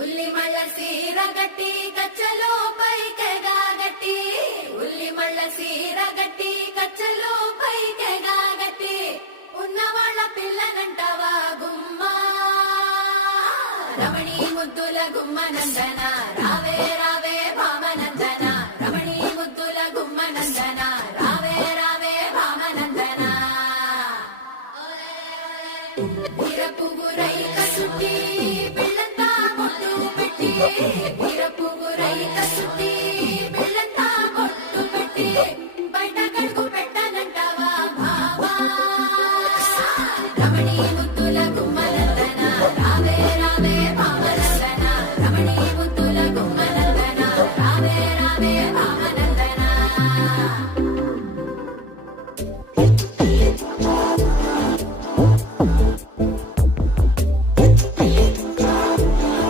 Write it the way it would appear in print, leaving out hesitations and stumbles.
ఉల్లి మళ్ళ సీర గట్టి కచ్చలో పైకెగా గట్టి ఉల్లి మళ్ళ సీర గట్టి కచ్చలో పైకెగా గట్టి ఉన్నవాళ్ళ పిల్లనంటవా గుమ్మ రమణి ముద్దుల గుమ్మ నందన రావే రావే భామనందన రమణి ముద్దుల గుమ్మ నందన రావే రావే భామనందన పువ్వురై కసుట్టి పిల్లంతా ముద్దు పెట్టి